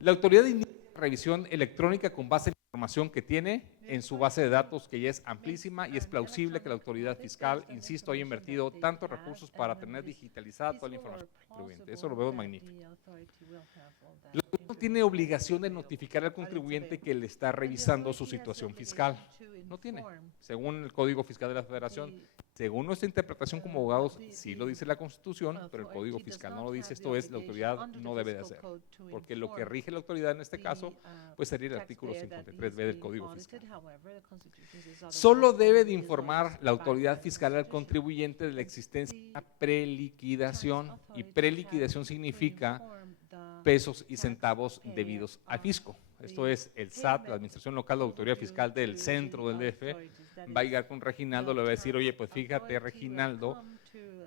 La autoridad inicia la revisión electrónica con base en la información que tiene en su base de datos, que ya es amplísima y es plausible que la autoridad fiscal, insisto, haya invertido tantos recursos para tener digitalizada toda la información del contribuyente. Eso lo veo magnífico. La autoridad no tiene obligación de notificar al contribuyente que le está revisando su situación fiscal. No tiene. Según el Código Fiscal de la Federación, según nuestra interpretación como abogados, sí lo dice la Constitución, pero el Código Fiscal no lo dice. Esto es, la autoridad no debe de hacer, porque lo que rige la autoridad en este caso, pues sería el artículo 53b del Código Fiscal. Solo debe de informar la autoridad fiscal al contribuyente de la existencia de una preliquidación, y preliquidación significa pesos y centavos debidos al fisco. Esto es, el SAT, la Administración Local de Autoridad Fiscal del centro del DF, va a llegar con Reginaldo, le va a decir, oye, pues fíjate, Reginaldo,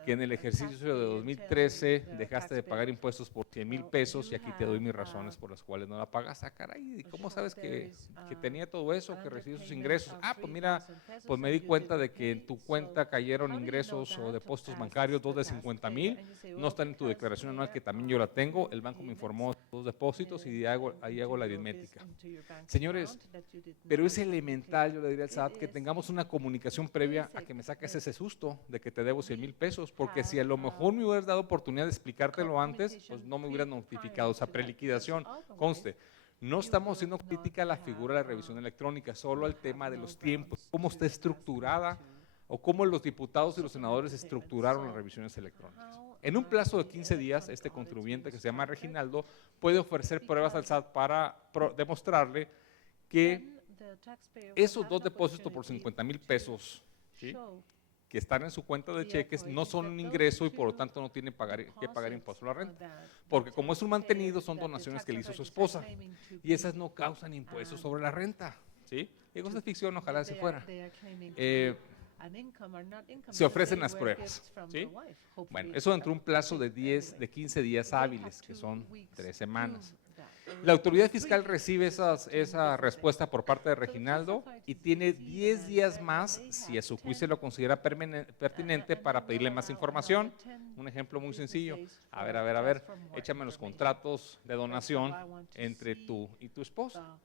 que en el ejercicio de 2013 dejaste de pagar impuestos por 100,000 pesos y aquí te doy mis razones por las cuales no la pagas. Ah, caray, ¿cómo sabes que tenía todo eso, que recibí esos ingresos? Ah, pues mira, pues me di cuenta de que en tu cuenta cayeron ingresos o depósitos bancarios, 2 de 50,000, no están en tu declaración anual, que también yo la tengo, el banco me informó los depósitos y ahí hago la aritmética. Señores, pero es elemental, yo le diría al SAT, que tengamos una comunicación previa a que me saques ese susto de que te debo 100,000 pesos, porque si a lo mejor me hubieras dado oportunidad de explicártelo antes, pues no me hubieran notificado esa preliquidación. Conste, no estamos haciendo crítica a la figura de la revisión electrónica, solo al tema de los tiempos, cómo está estructurada o cómo los diputados y los senadores estructuraron las revisiones electrónicas. En un plazo de 15 días, este contribuyente que se llama Reginaldo puede ofrecer pruebas al SAT para demostrarle que esos 2 depósitos por 50,000 pesos, ¿sí?, que están en su cuenta de cheques no son un ingreso y por lo tanto no tiene que pagar impuesto a la renta. Porque como es un mantenido, son donaciones que le hizo su esposa y esas no causan impuestos sobre la renta. ¿Sí? Digo, esa es ficción, ojalá si fuera. Se ofrecen las pruebas. ¿Sí? Bueno, eso dentro de un plazo de 15 días hábiles, que son 3 semanas. La autoridad fiscal recibe esa respuesta por parte de Reginaldo y tiene 10 días más, si a su juicio lo considera pertinente, para pedirle más información. Un ejemplo muy sencillo. A ver, échame los contratos de donación entre tú y tu esposa.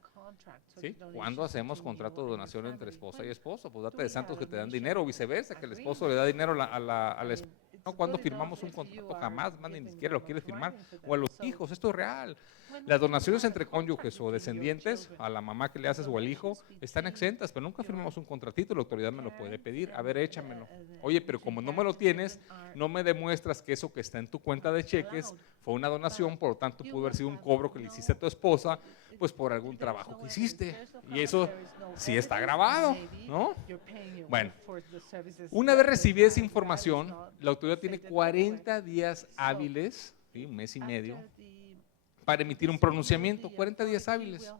¿Sí? ¿Cuándo hacemos contratos de donación entre esposa y esposo? Pues date de santos que te dan dinero, o viceversa, que el esposo le da dinero a la esposa. ¿no? Cuando firmamos un contrato jamás, más ni siquiera lo quiere firmar, o a los hijos, esto es real. Las donaciones entre cónyuges o descendientes, a la mamá que le haces o al hijo, están exentas, pero nunca firmamos un contratito, la autoridad me lo puede pedir, a ver, échamelo. Oye, pero como no me lo tienes, no me demuestras que eso que está en tu cuenta de cheques fue una donación, por lo tanto pudo haber sido un cobro que le hiciste a tu esposa, pues por algún trabajo que hiciste, y eso sí está grabado, ¿no? Bueno, una vez recibida esa información, la autoridad tiene 40 días hábiles, ¿sí? Un mes y medio, para emitir un pronunciamiento, 40 días hábiles.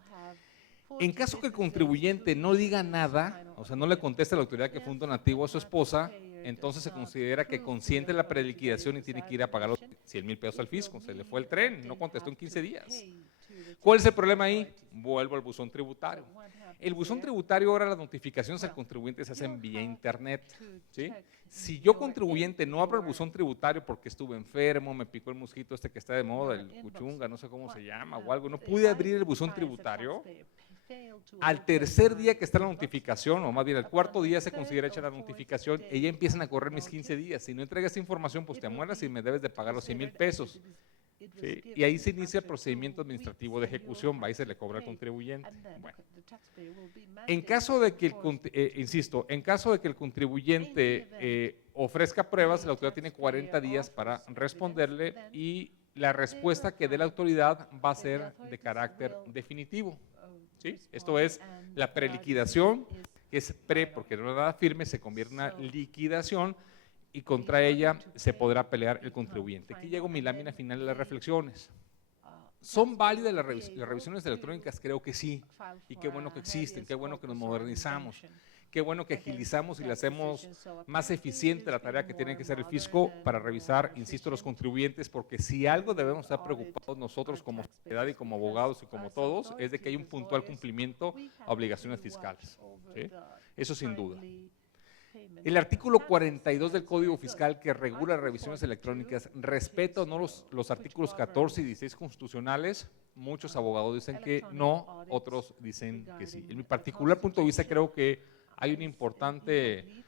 En caso que el contribuyente no diga nada, o sea, no le conteste a la autoridad que fue un donativo a su esposa, entonces se considera que consiente la preliquidación y tiene que ir a pagar los 100,000 pesos al fisco. Se le fue el tren, no contestó en 15 días. ¿Cuál es el problema ahí? Vuelvo al buzón tributario. El buzón tributario, ahora las notificaciones al contribuyente se hacen vía internet, ¿sí? Si yo, contribuyente, no abro el buzón tributario porque estuve enfermo, me picó el mosquito este que está de moda, el cuchunga, no sé cómo se llama o algo, no pude abrir el buzón tributario, al tercer día que está la notificación, o más bien al cuarto día se considera hecha la notificación, y ya empiezan a correr mis 15 días. Si no entregas esa información, pues te amuelas y me debes de pagar los 100,000 pesos. ¿Sí? Y ahí se inicia el procedimiento administrativo de ejecución, va y se le cobra al contribuyente. Bueno. En caso de que, insisto, en caso de que el contribuyente ofrezca pruebas, la autoridad tiene 40 días para responderle, y la respuesta que dé la autoridad va a ser de carácter definitivo. ¿Sí? Esto es la preliquidación, que es porque no es nada firme, se convierte en una liquidación, y contra ella se podrá pelear el contribuyente. Aquí llego a mi lámina final de las reflexiones. ¿Son válidas las revisiones electrónicas? Creo que sí, y qué bueno que existen, qué bueno que nos modernizamos, qué bueno que agilizamos y le hacemos más eficiente la tarea que tiene que hacer el fisco para revisar, insisto, los contribuyentes, porque si algo debemos estar preocupados nosotros como sociedad y como abogados y como todos, es de que hay un puntual cumplimiento a obligaciones fiscales, ¿sí? Eso sin duda. El artículo 42 del Código Fiscal, que regula las revisiones electrónicas, respeta o no los artículos 14 y 16 constitucionales. Muchos abogados dicen que no, otros dicen que sí. En mi particular punto de vista, creo que hay una importante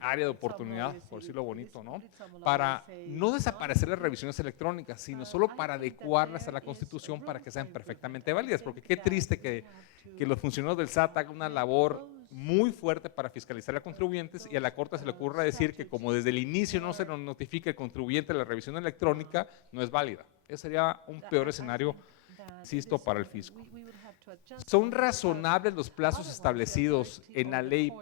área de oportunidad, por decirlo bonito, ¿no? Para no desaparecer las revisiones electrónicas, sino solo para adecuarlas a la Constitución para que sean perfectamente válidas, porque qué triste que los funcionarios del SAT hagan una labor muy fuerte para fiscalizar a contribuyentes, y a la Corte se le ocurra decir que como desde el inicio no se nos notifica el contribuyente la revisión electrónica, no es válida. Ese sería un peor escenario, insisto, para el fisco. ¿Son razonables los plazos establecidos en la ley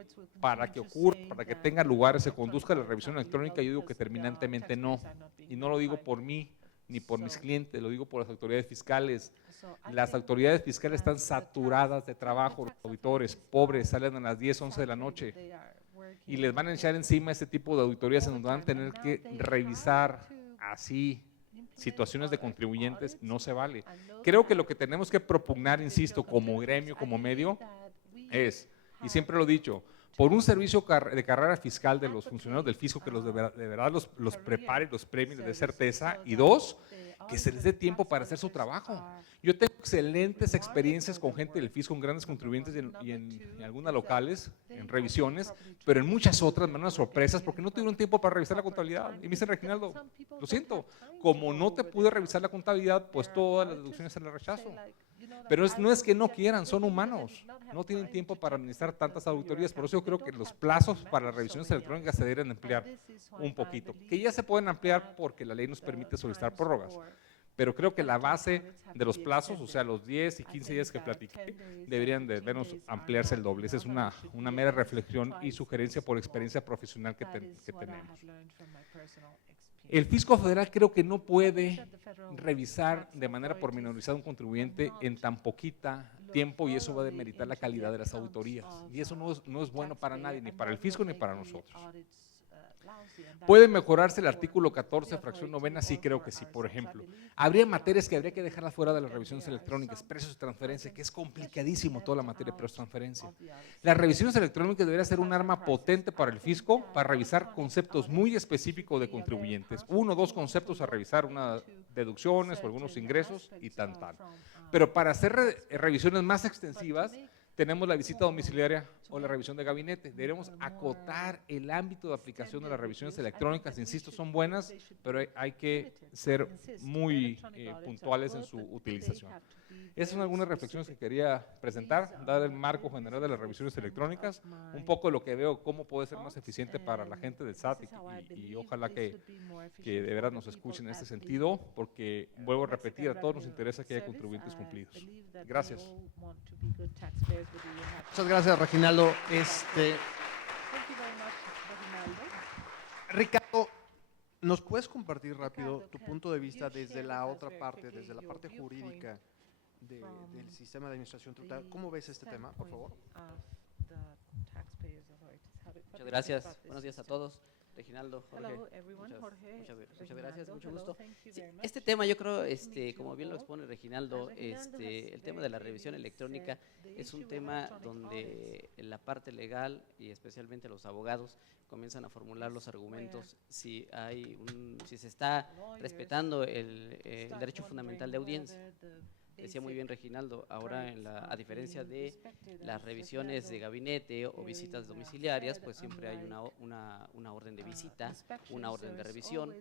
para que ocurra, para que tenga lugar, se conduzca la revisión electrónica? Yo digo que terminantemente no, y no lo digo por mí ni por mis clientes, lo digo por las autoridades fiscales. Las autoridades fiscales están saturadas de trabajo, los auditores pobres salen a las 10, 11 de la noche y les van a echar encima este tipo de auditorías en donde van a tener que revisar así situaciones de contribuyentes. No se vale. Creo que lo que tenemos que propugnar, insisto, como gremio, como medio, es, y siempre lo he dicho, por un servicio de carrera fiscal de los funcionarios del fisco que de verdad los prepare, los premie, les dé certeza, y dos, que se les dé tiempo para hacer su trabajo. Yo tengo excelentes experiencias con gente del fisco, con grandes contribuyentes y en algunas locales, en revisiones, pero en muchas otras me dan unas sorpresas porque no tuvieron tiempo para revisar la contabilidad. Y me dicen, Reginaldo, lo siento, como no te pude revisar la contabilidad, pues todas las deducciones se las rechazo. Pero no es que no quieran, son humanos, no tienen tiempo para administrar tantas auditorías. Por eso yo creo que los plazos para las revisiones electrónicas se deben ampliar un poquito, que ya se pueden ampliar porque la ley nos permite solicitar prórrogas. Pero creo que la base de los plazos, o sea, los 10 y 15 días que platiqué, deberían de menos ampliarse el doble. Esa es una mera reflexión y sugerencia por experiencia profesional que tenemos. El fisco federal creo que no puede revisar de manera pormenorizada un contribuyente en tan poquita tiempo, y eso va a demeritar la calidad de las auditorías. Y eso no es bueno para nadie, ni para el fisco ni para nosotros. ¿Puede mejorarse el artículo 14, fracción novena? Sí, creo que sí. Por ejemplo, habría materias que habría que dejarlas fuera de las revisiones electrónicas, precios de transferencia, que es complicadísimo toda la materia de precios de transferencia. Las revisiones electrónicas deberían ser un arma potente para el fisco para revisar conceptos muy específicos de contribuyentes. 1 o 2 conceptos a revisar, unas deducciones o algunos ingresos y tan. Pero para hacer revisiones más extensivas, tenemos la visita domiciliaria o la revisión de gabinete. Deberemos acotar el ámbito de aplicación de las revisiones electrónicas. Insisto, son buenas, pero hay que ser muy puntuales en su utilización. Esas son algunas reflexiones que quería presentar, dar el marco general de las revisiones electrónicas, un poco lo que veo, cómo puede ser más eficiente para la gente del SAT y ojalá que de verdad nos escuchen en este sentido, porque vuelvo a repetir, a todos nos interesa que haya contribuyentes cumplidos. Gracias. Muchas gracias, Reginaldo. Ricardo, ¿nos puedes compartir rápido tu punto de vista desde la otra parte, desde la parte jurídica del sistema de administración tributaria? ¿Cómo ves este tema, por favor? Muchas gracias. Buenos días a todos. Reginaldo, Jorge. Muchas gracias, mucho gusto. Sí, este tema yo creo, como bien lo expone Reginaldo, el tema de la revisión electrónica es un tema donde la parte legal y especialmente los abogados comienzan a formular los argumentos si se está respetando el derecho fundamental de audiencia. Decía muy bien Reginaldo, ahora a diferencia de las revisiones de gabinete o visitas domiciliarias, pues siempre hay una orden de visita, una orden de revisión,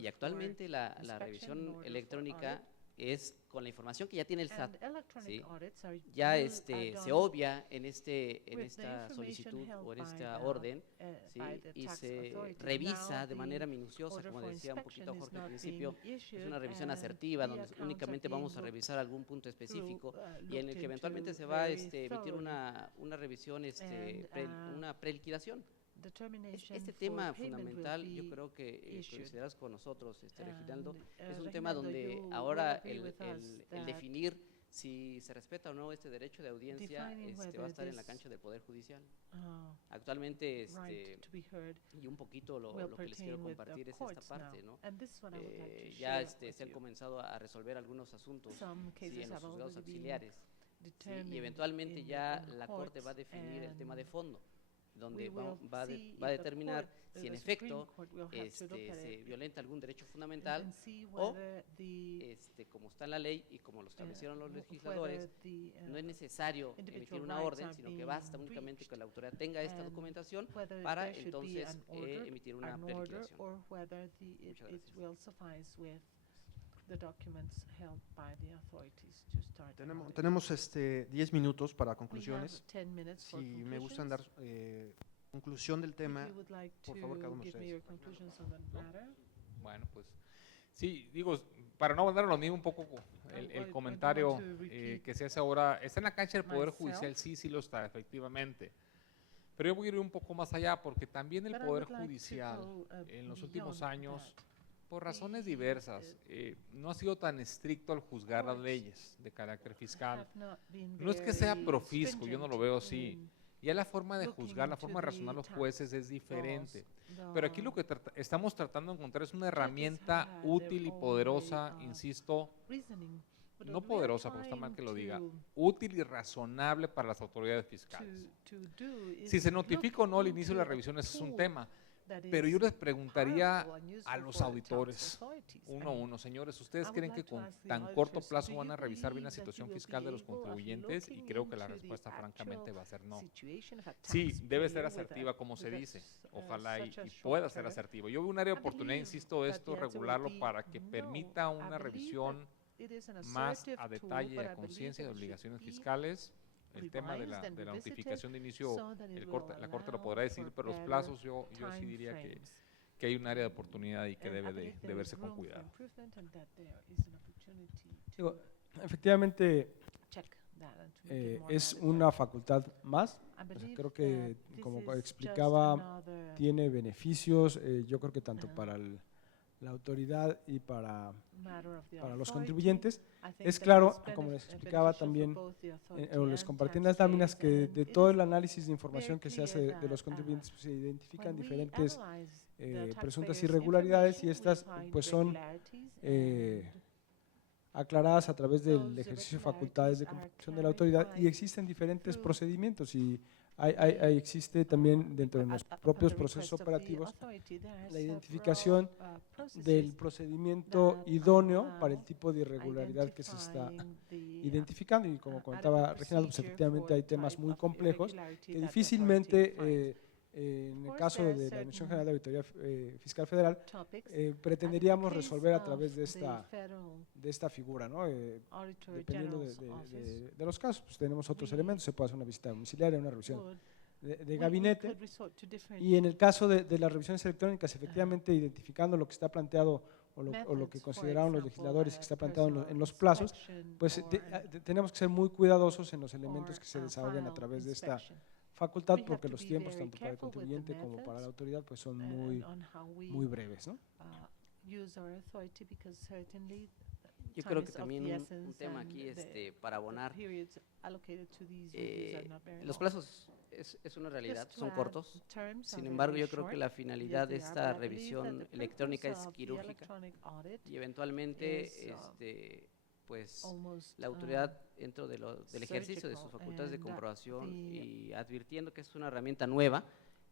y actualmente la revisión electrónica es con la información que ya tiene el SAT, ¿sí? Ya se obvia en esta solicitud o en esta orden, ¿sí? Y se revisa de manera minuciosa, como decía un poquito Jorge al principio, es una revisión asertiva donde únicamente vamos a revisar algún punto específico y en el que eventualmente se va a emitir una revisión, una preliquidación. Este tema fundamental, yo creo que coincidirás con nosotros, Reginaldo, es un tema donde ahora el definir si se respeta o no este derecho de audiencia va a estar en la cancha del Poder Judicial. Actualmente, y un poquito lo que les quiero compartir es esta parte, ¿no? Ya se han comenzado a resolver algunos asuntos en los juzgados auxiliares, ¿sí? Y eventualmente ya la Corte va a definir el tema de fondo, donde va a determinar si en efecto se violenta algún derecho fundamental o, como está en la ley y como lo establecieron los legisladores, no es necesario emitir una orden, sino que basta únicamente que la autoridad tenga esta documentación para entonces emitir una preliquidación. Muchas gracias. Tenemos 10 minutos para conclusiones. Si me gustan dar conclusión del tema, por favor, cada uno de ustedes. Bueno, pues sí, digo, para no mandar lo mismo un poco el comentario que se hace ahora, ¿está en la cancha del Poder Judicial? Sí lo está, efectivamente. Pero yo voy a ir un poco más allá, porque también el Poder Judicial en los últimos años, por razones diversas, no ha sido tan estricto al juzgar las leyes de carácter fiscal. No es que sea profisco, yo no lo veo así. Ya la forma de juzgar, la forma de razonar los jueces es diferente. Pero aquí lo que estamos tratando de encontrar es una herramienta útil y poderosa, insisto, no poderosa, porque está mal que lo diga, útil y razonable para las autoridades fiscales. Si se notifica o no el inicio de las revisiones es un tema. Pero yo les preguntaría a los auditores, uno a uno, señores, ¿ustedes creen que con tan corto plazo van a revisar bien la situación fiscal de los contribuyentes? Y creo que la respuesta francamente va a ser no. Sí, debe ser asertiva como se dice, ojalá y pueda ser asertiva. Yo veo un área de oportunidad, insisto, regularlo para que permita una revisión más a detalle a conciencia de obligaciones fiscales. El tema de la notificación de inicio, la Corte lo podrá decir, pero los plazos yo sí diría que hay un área de oportunidad y que debe de verse con cuidado. Digo, efectivamente, es una facultad más. O sea, creo que, como explicaba, tiene beneficios, yo creo que tanto para la autoridad y para los contribuyentes. Es claro, como les explicaba también, o les compartí en las láminas, que de todo el análisis de información que se hace de los contribuyentes, pues, se identifican diferentes presuntas irregularidades, y estas pues son aclaradas a través del ejercicio de facultades de computación de la autoridad, y existen diferentes procedimientos, y Existe también dentro de los propios procesos operativos la identificación del procedimiento idóneo para el tipo de irregularidad que se está identificando. Y como comentaba Reginaldo, pues efectivamente hay temas muy complejos que difícilmente, en el caso de la Administración General de Auditoría Fiscal Federal, pretenderíamos resolver a través de esta figura, ¿no? Dependiendo de los casos, pues tenemos otros elementos, se puede hacer una visita domiciliaria, una revisión de gabinete, y en el caso de las revisiones electrónicas, efectivamente identificando lo que está planteado o lo que consideraron los legisladores y que está planteado en los plazos, pues tenemos que ser muy cuidadosos en los elementos que se desahoguen a través de esta facultad, porque los tiempos tanto para el contribuyente como para la autoridad pues son muy breves, ¿no? Yo creo que también un tema aquí para abonar, los plazos es una realidad, son cortos, sin embargo yo creo que la finalidad de esta revisión electrónica es quirúrgica y eventualmente pues la autoridad dentro del ejercicio de sus facultades de comprobación y advirtiendo que es una herramienta nueva,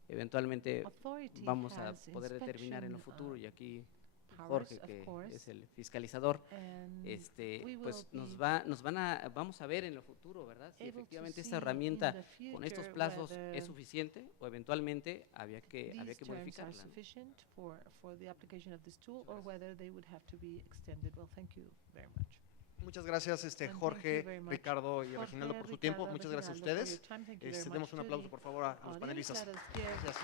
eventualmente vamos a poder determinar en lo futuro, y aquí Jorge, que es el fiscalizador, pues vamos a ver en lo futuro, ¿verdad? Si efectivamente esta herramienta con estos plazos es suficiente o eventualmente había que modificarla. Muchas gracias, Jorge, Ricardo y Reginaldo, por su tiempo. Muchas gracias a ustedes. Demos un aplauso, por favor, a los panelistas. Gracias.